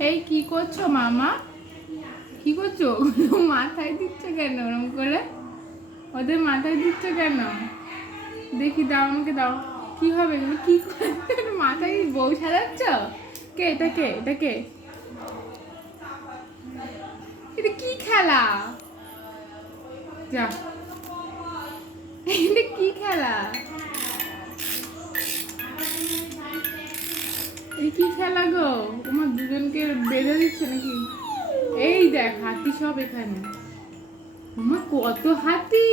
এই, কি করছ মামা? কি করছ? মাথায় দিচ্ছ কেন? ওরম করে? ওদের মাথায় দিচ্ছ কেন? দেখি, দাও আমাকে, দাও। কি হবে কি মাথায় বউ সাজাচ্ছ? কে এটা কে? এটা কে? এটা কি খেলা? যা। এটা কি খেলা? কি খেলা গো? তোমার দুজনকে বেঁধে দিচ্ছে নাকি? এই দেখ, হাতি সব এখানে। তোমার কত হাতি!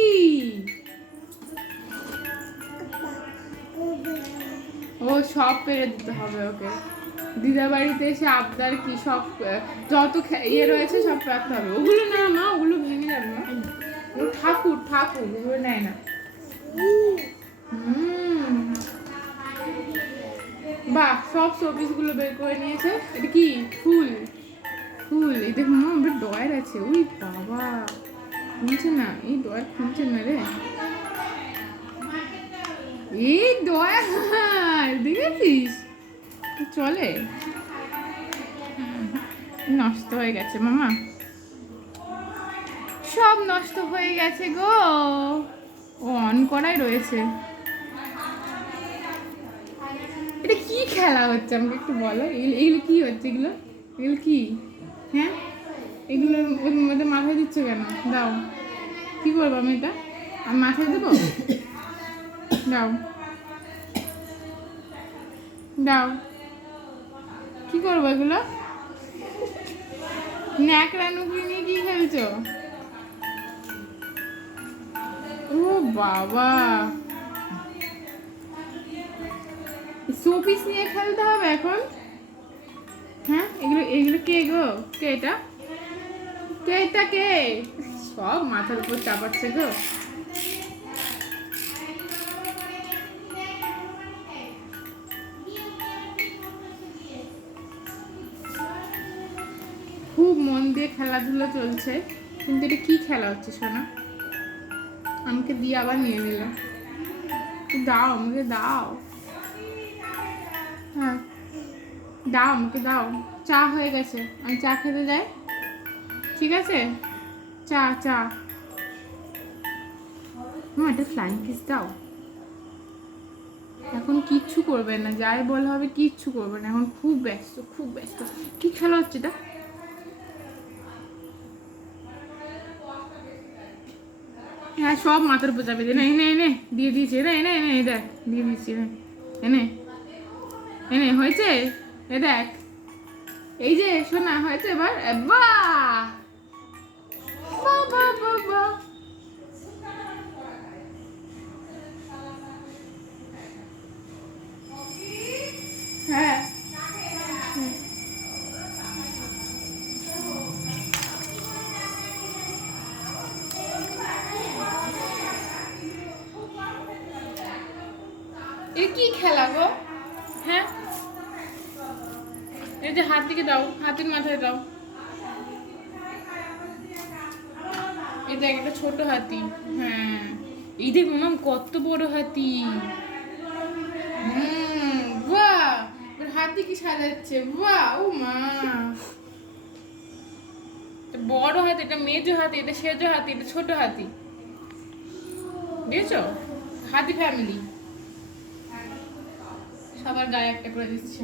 ও, সব পেরে দিতে হবে ওকে। দিদা বাড়িতে এসে আবদার কি সব যত ইয়ে রয়েছে সব রাখতে হবে। ওগুলো না মা, ওগুলো ভেঙে যাবে না ঠাকুর ঠাকুর, ওগুলো নেয় না। হুম। বাহ সব শোপিসগুলো বের করে নিয়েছে। এটা কি? ফুল। ফুল। এই দেখ মা আমার ডয়ার আছে। ওই বাবা। খুলছে না। এই ডয়ার খুলছে না রে। এই ডয়ার দেখেছিস? চলে। নষ্ট হয়ে গেছে, মামা। সব নষ্ট হয়ে গেছে গো। অন করাই রয়েছে এটা কি খেলা হচ্ছে, আমাকে একটু বলো, এগুলো এগুলো কি হচ্ছে এগুলো? এগুলো কি? হ্যাঁ? এগুলো মধ্যে মাথায় দিচ্ছ কেন? দাও। কি করব আমি এটা? আমি মাথায় দেবো? দাও। দাও। কি করব এগুলো? ন্যাকড়া নুকড়ি নিয়ে কি খেলছো? ও বাবা! শোপিস নিয়ে খেলতে হবে এখন। হ্যাঁ এগুলো এগুলো কে গো? কে এটা? কে এটা কে? সব মাথার উপর চাপাচ্ছে গো। খুব মন দিয়ে খেলাধুলো চলছে, কিন্তু এটা কি খেলা হচ্ছে সোনা আমাকে দিয়ে আবার নিয়ে নিল। দাও, আমাকে দাও। হ্যাঁ। দাও, আমাকে দাও। চা হয়ে গেছে। আমি চা খেতে যাই। ঠিক আছে? চা চা। হ্যাঁ একটা ফ্লাইং কিস দাও। এখন কিচ্ছু করবে না। যাই বলা হবে কিচ্ছু করবে না। এখন খুব ব্যস্ত খুব ব্যস্ত। কি খেলা হচ্ছে এটা হ্যাঁ সব মাথার উপর চাপে দিয়ে এনে এনে দিয়ে দিয়েছি। এনে এনে এনে দেখ। দিয়ে দিচ্ছি এনে এনে এনে হয়েছে? এ দেখ। এই যে, শোনা, হয়েছে এবার? বাহ! হ্যাঁ। এ কি খেলা গো? হ্যাঁ? এই যে হাতিকে দাও, হাতির মাথায় দাও। এই দেখ একটা ছোট হাতি। হ্যাঁ। এই দেখ মাম কত বড় হাতি। হুম, বাহ! হাতি কি সাজাচ্ছে? বাহ, ও মা! বড় হাতি, এটা মেজো হাতি, এটা সেজো হাতি, এটা ছোট হাতি। দেখেছ? হাতি ফ্যামিলি সবার গায়ে একটা করে দিচ্ছে।